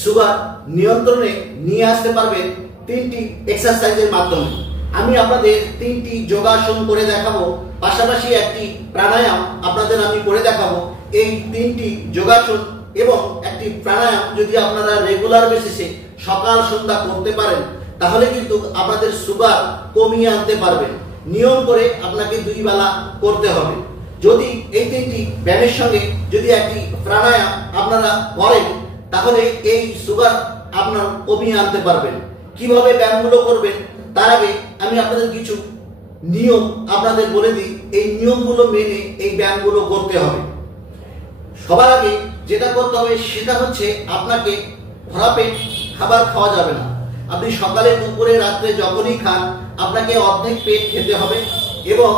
Sugar নিয়ন্ত্রণে নিয়ে আসতে পারবেন তিনটি এক্সারসাইজের মাধ্যমে। আমি আপনাদের তিনটি যোগাসন করে দেখাবো, পাশাপাশি একটি প্রাণায়াম আপনাদের আমি করে দেখাবো। এই তিনটি যোগাসন এবং একটি প্রাণায়াম যদি আপনারা রেগুলার বেসিসে সকাল সন্ধ্যা করতে পারেন তাহলে কিন্তু আপনাদের সুগার কমিয়ে আনতে পারবেন। নিয়ম করে আপনাকে 2 বেলা করতে হবে। যদি এই তিনটি ব্যায়ামের সঙ্গে যদি একটি প্রাণায়াম আপনারা করেন তাহলে এই সুগার আপনার কমিয়ে আনতে পারবেন। কিভাবে ব্যায়ামগুলো করবেন তার আগে আমি আপনাদের কিছু নিয়ম আপনাদের বলে দিই। এই নিয়মগুলো মেনে এই ব্যায়ামগুলো করতে হবে। সবার আগে যেটা করতে হবে সেটা হচ্ছে আপনাকে ভরা পেট খাবার খাওয়া যাবে না। আপনি সকালে, দুপুরে, রাত্রে যখনই খান আপনাকে অর্ধেক পেট খেতে হবে এবং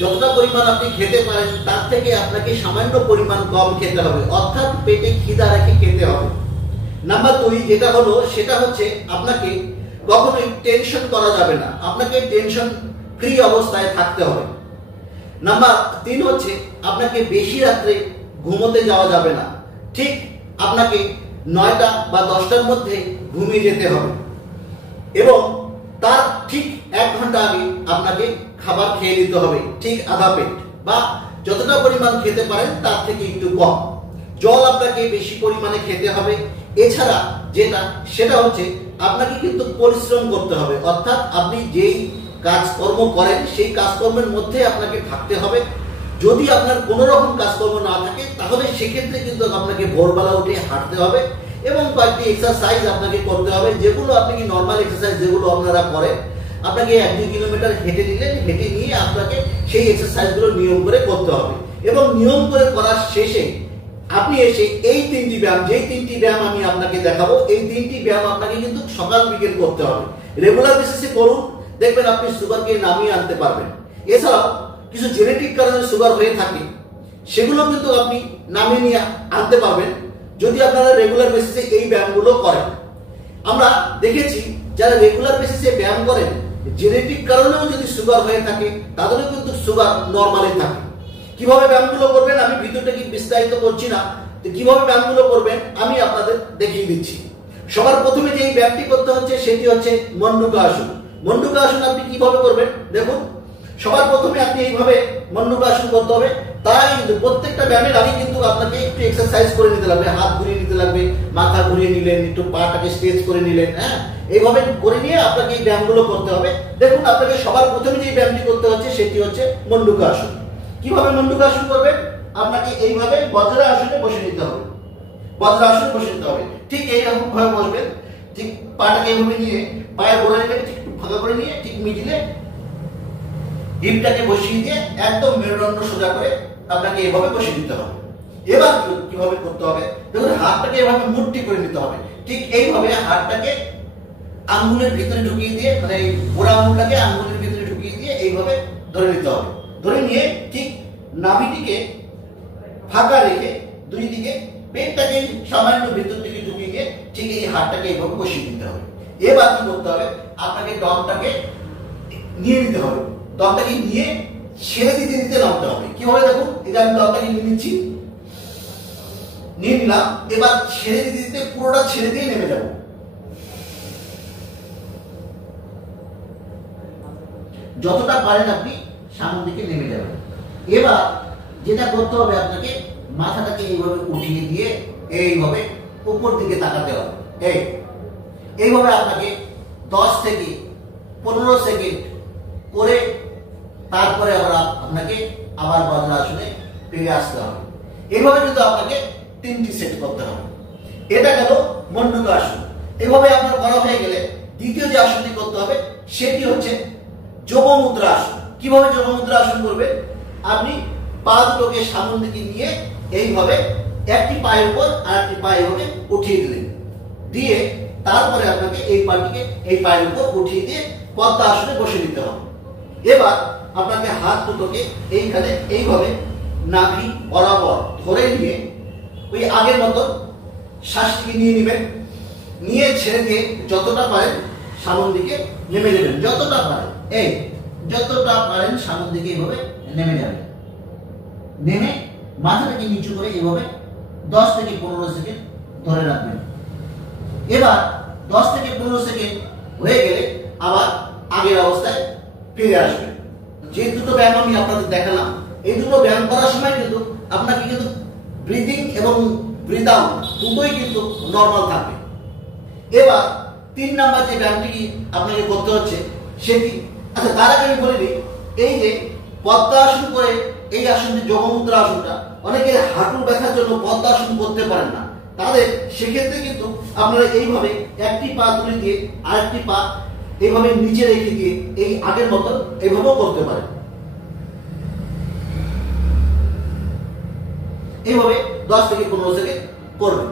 যতটা পরিমাণ আপনি খেতে পারেন তার থেকে আপনাকে সামান্য পরিমাণ কম খেতে হবে, অর্থাৎ পেটে খিদা রেখে খেতে হবে। নাম্বার 2 যেটা হলো সেটা হচ্ছে আপনাকে কখনোই টেনশন করা যাবে না, আপনাকে টেনশন ফ্রি অবস্থায় থাকতে হবে। নাম্বার 3 হচ্ছে আপনাকে বেশি রাত্রে ঘুমোতে যাওয়া যাবে না, ঠিক আপনাকে 9টা বা 10টার মধ্যে ঘুমিয়ে যেতে হবে এবং তার ঠিক 1 ঘন্টা আগে আপনাকে খাবার খেয়ে নিতে হবে, ঠিক আধা পেট বা যতটা পরিমাণ খেতে পারেন তার থেকে একটু কম। জল আপনাকে বেশি পরিমাণে খেতে হবে। এছাড়া যেটা সেটা হচ্ছে আপনাকে কিন্তু পরিশ্রম করতে হবে, অর্থাৎ আপনি যেই কাজকর্ম করেন সেই কাজকর্মের মধ্যে আপনাকে থাকতে হবে। যদি আপনার কোনো রকম কাজকর্ম না থাকে তাহলে সেক্ষেত্রে কিন্তু আপনাকে ভোরবেলা উঠে হাঁটতে হবে এবং কয়েকটি এক্সারসাইজ আপনাকে করতে হবে, যেগুলো আপনি কি নর্মাল এক্সারসাইজ যেগুলো আপনারা করেন, আপনাকে 1-2 কিলোমিটার হেঁটে নিলেন, হেঁটে নিয়ে আপনাকে সেই এক্সারসাইজগুলো নিয়ম করে করতে হবে এবং নিয়ম করে করার শেষে আপনি এসে এই 3টি ব্যায়াম, যেই 3টি ব্যায়াম আমি আপনাকে দেখাবো, এই 3টি ব্যায়াম আপনাকে কিন্তু সকাল বিকেল করতে হবে। রেগুলার বেসিসে করুন, দেখবেন আপনি সুগারকে নামিয়ে আনতে পারবেন। এছাড়াও কিছু জেনেটিক কারণে সুগার হয়ে থাকে সেগুলো কিন্তু আপনি নামিয়ে নিয়ে আনতে পারবেন যদি আপনারা রেগুলার বেসিসে এই ব্যায়ামগুলো করেন। আমরা দেখেছি যারা রেগুলার বেসিসে ব্যায়াম করেন জেনেটিক কারণেও যদি সুগার হয়ে থাকে তাদেরও কিন্তু সুগার নরমালি থাকে। কিভাবে ব্যায়ামগুলো করবেন আমি ভিডিওটাকে বিস্তারিত করছি না, তো কিভাবে ব্যায়ামগুলো করবেন আমি আপনাদের দেখিয়ে দিচ্ছি। সবার প্রথমে যে এই ব্যায়ামটি করতে হচ্ছে সেটি হচ্ছে মন্ডুকা আসন। মন্ডুকা আসন আপনি কিভাবে করবেন দেখুন। সবার প্রথমে আপনি এইভাবে মন্ডুকা আসন করতে হবে। তাই কিন্তু প্রত্যেকটা ব্যায়ামের আগে কিন্তু আপনাকে একটু এক্সারসাইজ করে নিতে লাগবে, হাত ঘুরিয়ে নিতে লাগবে, মাথা ঘুরিয়ে নিলেন, একটু পাটাকে স্ট্রেচ করে নিলেন, হ্যাঁ, এইভাবে করে নিয়ে আপনাকে এই ব্যায়ামগুলো করতে হবে। দেখুন আপনাকে সবার প্রথমে যে ব্যায়ামটি করতে হচ্ছে সেটি হচ্ছে মন্ডুকা আসন। কিভাবে মন্ডুকা আসন করবেন, আপনাকে এইভাবে বজ্রাসনে বসে নিতে হবে, বজ্রাসনে বসে নিতে হবে। ঠিক এইরকম ভাবে বসবেন, ঠিক পাটাকে এইভাবে নিয়ে পায়ের গোড়ালিটাকে ঠিক ফাঁকা করে নিয়ে ঠিক মিডিলে হিপটাকে বসিয়ে দিয়ে একদম মেরুদণ্ড সোজা করে আপনাকে এভাবে বসিয়ে দিতে হবে। এবার কিভাবে করতে হবে দেখুন, হাতটাকে এভাবে মুঠি করে নিতে হবে। ঠিক এইভাবে হাতটাকে আঙ্গুলের ভিতরে ঢুকিয়ে দিয়ে, মানে গোড়া আঙ্গুলটাকে আঙ্গুলের ভিতরে ঢুকিয়ে দিয়ে এইভাবে ধরে নিতে হবে। ধরে নিয়ে ঠিক নাভিটিকে ফাঁকা রেখে দুই দিকে পেটটাকে সামান্য ভিতর দিকে ঢুকিয়ে দিয়ে ঠিক এই হাতটাকে এইভাবে বসিয়ে দিতে হবে। এবার কি করতে হবে, আপনাকে দমটাকে নিয়ে নিতে হবে, দমটাকে নিয়ে ছেড়ে দিতে দিতে নামতে হবে। কিভাবে দেখুন, এই যে আমি দমটাকে নিয়ে নিচ্ছি, নিয়ে নিলাম, এবার ছেড়ে দিতে দিতে পুরোটা ছেড়ে দিয়ে নেমে যাব। যতটা পারেন আপনি সামনের দিকে নেমে যাবেন। এবার যেটা করতে হবে আপনাকে মাথাটাকে এইভাবে উঠিয়ে দিয়ে এইভাবে উপর দিকে তাকাতে হবে। এইভাবে আপনাকে 10 থেকে 15 সেকেন্ড করে তারপরে আপনাকে আবার বজ্রাসনে ফিরে আসতে হবে। এইভাবে কিন্তু আপনাকে 3টি সেট করতে হবে। এটা গেল মন্ডুকা আসন। এভাবে আপনার করা হয়ে গেলে দ্বিতীয় যে আসনটি করতে হবে সেটি হচ্ছে যোগমুদ্রা আসন। কিভাবে যোগমুদ্রা আসন করবে, আপনি পা দুটোকে সামনের দিকে নিয়ে এইভাবে একটি পায়ের উপর আর একটি পা এইভাবে উঠিয়ে দিলেন, দিয়ে তারপরে আপনাকে এই পাটিকে এই পায়ের উপর উঠিয়ে দিয়ে পদ্মা আসনে বসে দিতে হবে। এবার আপনাকে হাত দুটোকে এইখানে এইভাবে নাভি বরাবর ধরে নিয়ে ওই আগের মতো শ্বাসটিকে নিয়ে নেবেন, নিয়ে ছেড়ে দিয়ে যতটা পারেন সামনের দিকে নেমে যাবেন। যতটা পারেন যতটা পারেন সামনের দিকে এইভাবে নেমে যাবেন। নেমে মাথাটাকে নিচু করে এইভাবে 10 থেকে 15 সেকেন্ড ধরে রাখবেন। এবার 10 থেকে 15 সেকেন্ড হয়ে গেলে আবার আগের অবস্থায় ফিরে আসবে। যে দুটো ব্যায়াম আমি আপনাদের দেখালাম, এই দুটো ব্যায়াম করার সময় কিন্তু আপনাকে কিন্তু ব্রিদিং এবং ব্রিথ আউট দুটোই কিন্তু নর্মাল থাকবে। এবার 3 নাম্বার যে ব্যায়ামটি আপনাকে করতে হচ্ছে সেটি, আচ্ছা তার আগে আমি বলে দিই, এই যে পদ্মাসন করে এই আসনটি যোগমুদ্রা আসনটা, অনেকে হাঁটুর ব্যথার জন্য পদ্মাসন করতে পারেন না, তাদের সেক্ষেত্রে কিন্তু আপনারা এইভাবে একটি পা তুলে দিয়ে আরেকটি পা এইভাবে নিচে রেখে দিয়ে এই আগের মতন এইভাবেও করতে পারেন। এইভাবে 10 থেকে 15 সেকেন্ড করবেন।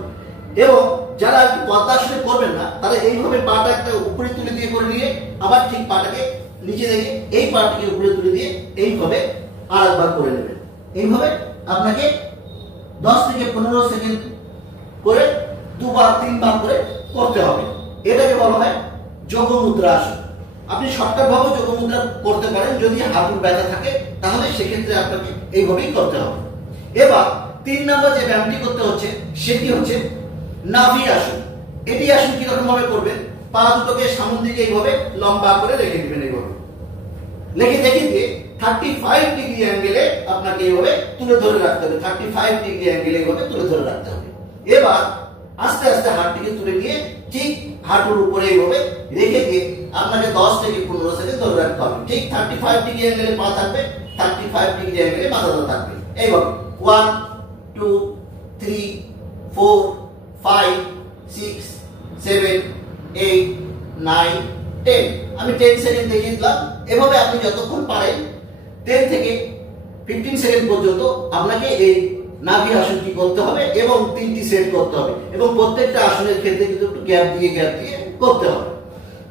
এবং যারা পদ্মাসনে করবেন না তারা এইভাবে পাটা একটা উপরে তুলে দিয়ে করে নিয়ে আবার ঠিক পাটাকে নিচে রেখে এই পাটাকে উপরে তুলে দিয়ে এইভাবে আরেকবার করে নেবেন। এইভাবে আপনাকে 10 থেকে 15 সেকেন্ড করে 2-3 বার করে করতে হবে। এটাকে বলা হয় যোগমুদ্রা আসন। আপনি শর্টকাট ভাবে যোগমুদ্রা করতে পারেন, যদি হাঁটুর ব্যথা থাকে তাহলে সেক্ষেত্রে আপনাকে এইভাবেই করতে হবে। এবার 3 নম্বর যে ব্যায়ামটি করতে হচ্ছে সেটি হচ্ছে নাভি আসন। এটি আসন কিরকম ভাবে করবেন, পা দুটোকে সামনের দিকে এইভাবে লম্বা করে রেখে দিবেন। এইভাবে রেখে দিয়ে 35 ডিগ্রি অ্যাঙ্গেলে আপনাকে এইভাবে তুলে ধরে রাখতে হবে। 35 ডিগ্রি অ্যাঙ্গেলে এইভাবে তুলে ধরে রাখতে হবে। এবার আস্তে আস্তে হাতটিকে তুলে নিয়ে ঠিক হাঁটুর উপরে এইভাবে রেখে দিয়ে আপনাকে 10 থেকে 15 সেকেন্ড ধরে রাখতে হবে। ঠিক 35 ডিগ্রি অ্যাঙ্গেলে পা থাকবে, 35 ডিগ্রি অ্যাঙ্গেলে মাথাটা থাকবে। এইভাবে 1 2 3 4 5 6 7 8 9 10। আমি 10 সেকেন্ড দেখিয়ে দিলাম। এভাবে আপনি যতক্ষণ পারেন 10 থেকে 15 সেকেন্ড পর্যন্ত আপনাকে এই নাভি আসনটি করতে হবে এবং 3টি সেট করতে হবে এবং প্রত্যেকটা আসনের ক্ষেত্রে কিন্তু একটু গ্যাপ দিয়ে করতে হবে।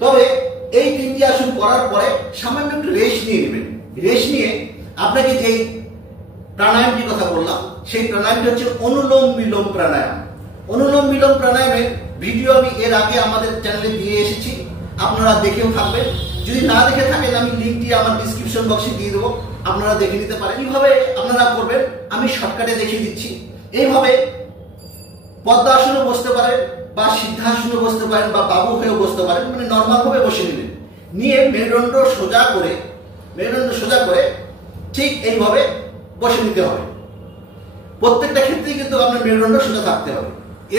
তবে এই 3টি আসন করার পরে সামান্য একটু রেস্ট নিয়ে নেবেন। রেস্ট নিয়ে আপনাকে যে প্রাণায়ামটির কথা বললাম সেই প্রাণায়ামটি হচ্ছে অনুলোম বিলোম প্রাণায়াম। অনুলোম বিলোম প্রাণায়ামের ভিডিও আমি এর আগে আমাদের চ্যানেলে দিয়ে এসেছি, আপনারা দেখেও থাকবেন। যদি না দেখে থাকেন আমি লিঙ্কটি আমার ডেসক্রিপশন বক্সে দিয়ে দেবো, আপনারা দেখে নিতে পারেন। কিভাবে আপনারা করবেন আমি শর্টকাটে দেখিয়ে দিচ্ছি। এইভাবে পদ্মাসনে বসতে পারেন বা সিদ্ধাসনে বসতে পারেন বা বাবু হয়েও বসতে পারেন, মানে নর্মাল ভাবে বসে নেবেন। নিয়ে মেরুদণ্ড সোজা করে ঠিক এইভাবে বসে নিতে হবে। প্রত্যেকটা ক্ষেত্রেই কিন্তু আপনার মেরুদণ্ড সোজা থাকতে হবে।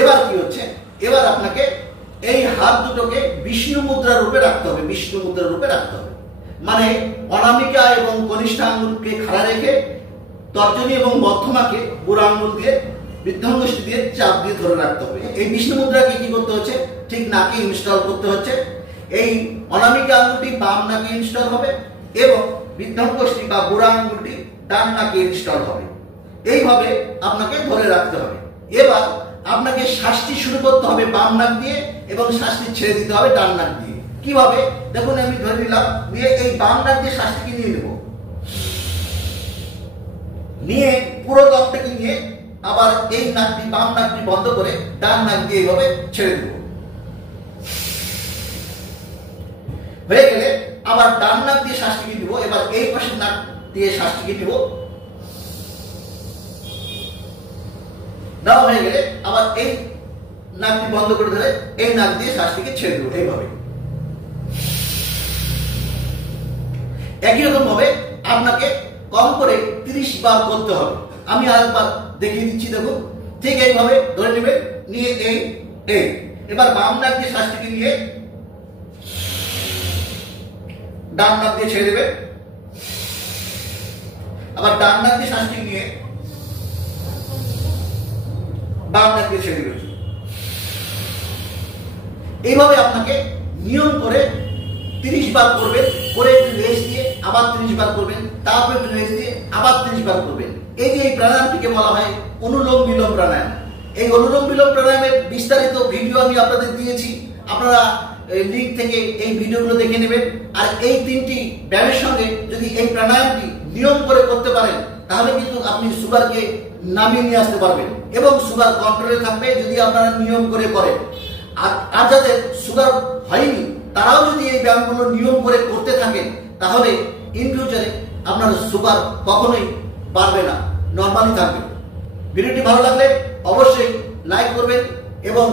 এবার কি হচ্ছে, এবার আপনাকে এই হাত দুটোকে বিষ্ণু মুদ্রা রূপে রাখতে হবে। বিষ্ণু মুদ্রা রূপে রাখতে হবে মানে অনামিকা এবং কনিষ্ঠ আঙ্গুলকে খাড়া রেখে তর্জনী এবং মধ্যমাকে বুড়ো আঙ্গুল দিয়ে বৃদ্ধাঙ্গুষ্ঠী দিয়ে চাপ দিয়ে ধরে রাখতে হবে। এই বিষ্ণু মুদ্রাকে কি করতে হচ্ছে, ঠিক নাকে ইনস্টল করতে হচ্ছে। এই অনামিকা আঙ্গুলটি বাম নাকে ইনস্টল হবে এবং বৃদ্ধাঙ্গুষ্ঠী বা বুড়ো আঙ্গুলটি ডান নাকে ইনস্টল হবে। এইভাবে আপনাকে ধরে রাখতে হবে। এবার আপনাকে শ্বাসটি শুরু করতে হবে বাম নাক দিয়ে এবং শ্বাসটি ছেড়ে দিতে হবে ডান নাক দিয়ে। কিভাবে দেখুন, আমি ধরে নিলাম, নিয়ে এই বাম নাক দিয়ে শ্বাসটিকে নিয়ে নেব, নিয়ে পুরো দমটাকে নিয়ে আবার এই নাকটি বাম নাকটি বন্ধ করে ডান নাক দিয়ে এইভাবে ছেড়ে দেব। হয়ে গেলে আবার ডান নাক দিয়ে শ্বাসটিকে নিব, এবার এই পাশের নাক দিয়ে শ্বাসটিকে নিব, নাও হয়ে গেলে আবার এই নাকটি বন্ধ করে ধরে এই নাক দিয়ে শ্বাসটিকে ছেড়ে দেব। এইভাবে একই রকম ভাবে আপনাকে কম করে 30 বার করতে হবে। আমি আরেকবার দেখিয়ে দিচ্ছি, দেখুন। ঠিক এইভাবে ধরে নেবেন, নিয়ে এই এবার বাম নাক দিয়ে শ্বাসটিকে নিয়ে ডান নাক দিয়ে ছেড়ে দেবেন, আবার ডান নাক দিয়ে শ্বাসটিকে নিয়ে বাম নাক দিয়ে ছেড়ে দেবেন। এইভাবে আপনাকে নিয়ম করে 30 বার করবেন, করে একটু রেস্ট দিয়ে আবার 30 বার করবেন, তারপর একটু রেস্ট দিয়ে আবার 30 বার করবেন। এই যে এই প্রাণায়ামটিকে বলা হয় অনুলোম বিলোম প্রাণায়াম। এই অনুলোম বিলোম প্রাণায়ামের বিস্তারিত ভিডিও আমি আপনাদের দিয়েছি, আপনারা লিঙ্ক থেকে এই ভিডিওগুলো দেখে নেবেন। আর এই 3টি ব্যায়ামের সঙ্গে যদি এই প্রাণায়ামটি নিয়ম করে করতে পারেন তাহলে কিন্তু আপনি সুগারকে নামিয়ে নিয়ে আসতে পারবেন এবং সুগার কন্ট্রোলে থাকবে যদি আপনারা নিয়ম করে করেন। আর যাদের সুগার হয়নি তারাও যদি এই ব্যায়ামগুলো নিয়ম করে করতে থাকেন তাহলে ইন ফিউচারে আপনার সুগার কখনোই বাড়বে না, নর্মালি থাকবে। ভিডিওটি ভালো লাগলে অবশ্যই লাইক করবেন, এবং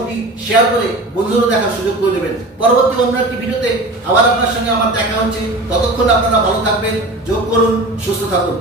শেয়ার করে বন্ধুরা দেখার সুযোগ করে দেবেন। পরবর্তী অন্য একটি ভিডিওতে আবার আপনার সঙ্গে আমার দেখা হচ্ছে। ততক্ষণ আপনারা ভালো থাকবেন, যোগ করুন, সুস্থ থাকুন।